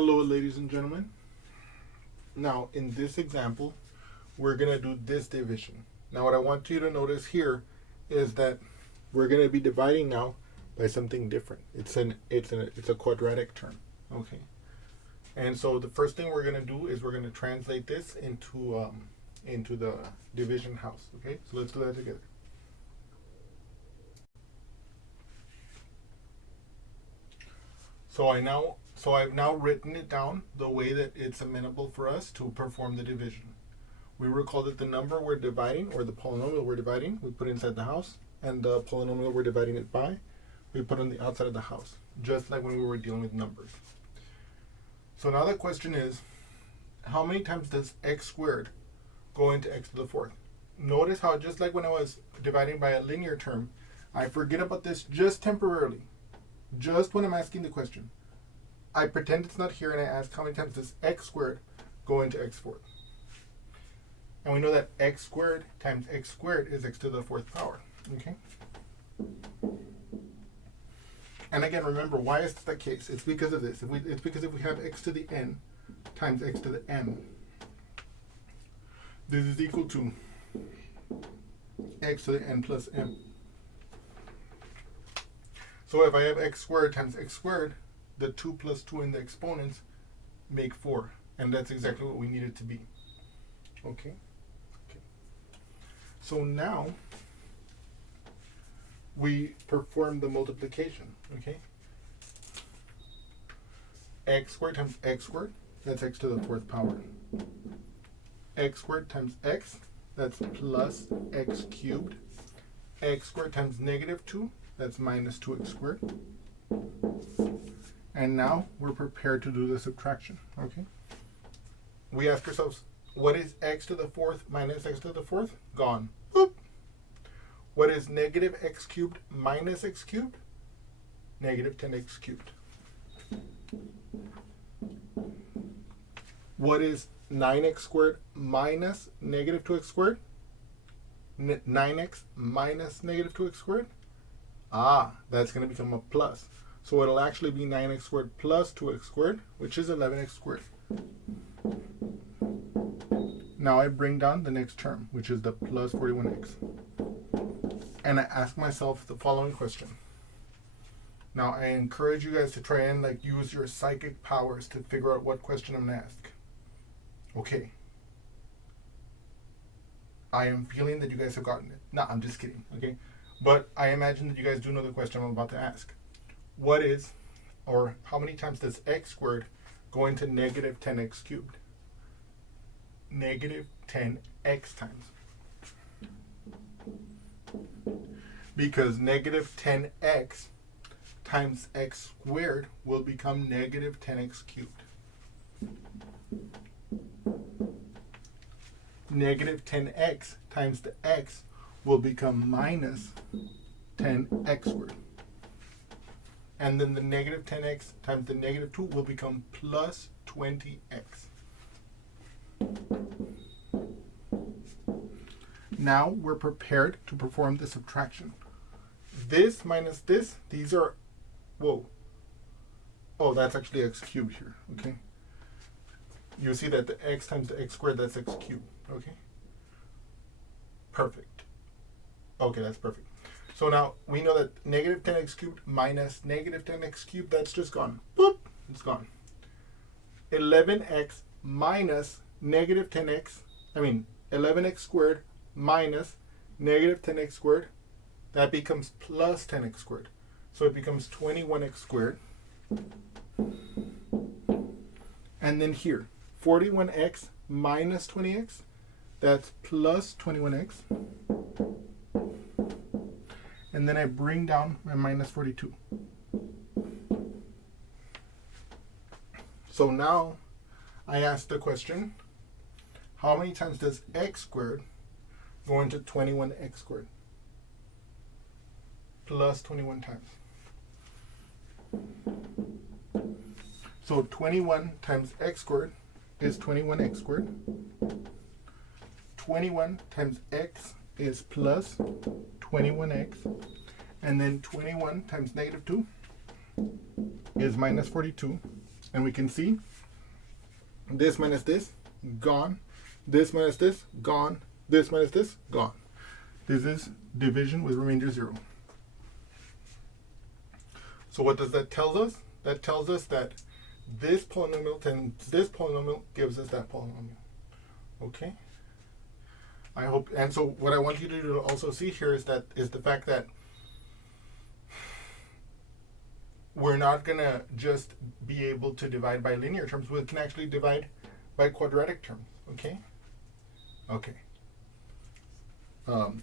Hello, ladies and gentlemen. Now, in this example, we're going to do this division. Now, what I want you to notice here is that we're going to be dividing now by something different. It's a quadratic term. Okay. And so the first thing we're going to do is we're going to translate this into the division house. Okay. So let's do that together. So I've now written it down the way that it's amenable for us to perform the division. We recall that the number we're dividing, or the polynomial we're dividing, we put inside the house, and the polynomial we're dividing it by, we put on the outside of the house, just like when we were dealing with numbers. So now the question is, how many times does x squared go into x to the fourth? Notice how just like when I was dividing by a linear term, I forget about this just temporarily. Just when I'm asking the question, I pretend it's not here and I ask how many times does x squared go into x fourth. And we know that x squared times x squared is x to the fourth power. Okay. And again, remember, why is this the case? It's because of this. It's because if we have x to the n times x to the m, this is equal to x to the n plus m. So if I have x squared times x squared, the 2 plus 2 in the exponents make 4. And that's exactly what we need it to be. Okay? Okay. So now we perform the multiplication. Okay? X squared times x squared, that's x to the fourth power. X squared times x, that's plus x cubed. X squared times negative 2, that's minus 2x squared. And now we're prepared to do the subtraction. Okay. We ask ourselves, what is x to the fourth minus x to the fourth? Gone. Boop. What is negative x cubed minus x cubed? Negative 10x cubed. What is 9x squared minus negative 2x squared? 9x minus negative 2x squared? That's going to become a plus. So it'll actually be 9x squared plus 2x squared, which is 11x squared. Now I bring down the next term, which is the plus 41x. And I ask myself the following question. Now I encourage you guys to try and use your psychic powers to figure out what question I'm going to ask. Okay. I am feeling that you guys have gotten it. No, I'm just kidding. Okay. But I imagine that you guys do know the question I'm about to ask. What is, or how many times does x squared go into negative 10x cubed? Negative 10x times. Because negative 10x times x squared will become negative 10x cubed. Negative 10x times the x will become minus 10x squared. And then the negative 10x times the negative 2 will become plus 20x. Now we're prepared to perform the subtraction. This minus this, these are, whoa. Oh, that's actually x cubed here, okay? You see that the x times the x squared, that's x cubed, okay? Perfect. Okay, that's perfect. So now we know that negative 10x cubed minus negative 10x cubed, that's just gone. Boop, it's gone. 11x minus negative 11x squared minus negative 10x squared, that becomes plus 10x squared. So it becomes 21x squared. And then here, 41x minus 20x, that's plus 21x. And then I bring down my minus 42. So now I ask the question, how many times does x squared go into 21x squared? Plus 21 times. So 21 times x squared is 21x squared. 21 times x is plus 21x, and then 21 times negative 2 is minus 42. And we can see this minus this, gone. This minus this, gone. This minus this, gone. This is division with remainder 0. So what does that tell us? That tells us that this polynomial times this polynomial gives us that polynomial. Okay? I hope, and so what I want you to also see here is the fact that we're not going to just be able to divide by linear terms. We can actually divide by quadratic terms. Okay? Okay.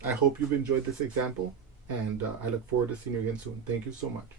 I hope you've enjoyed this example, and I look forward to seeing you again soon. Thank you so much.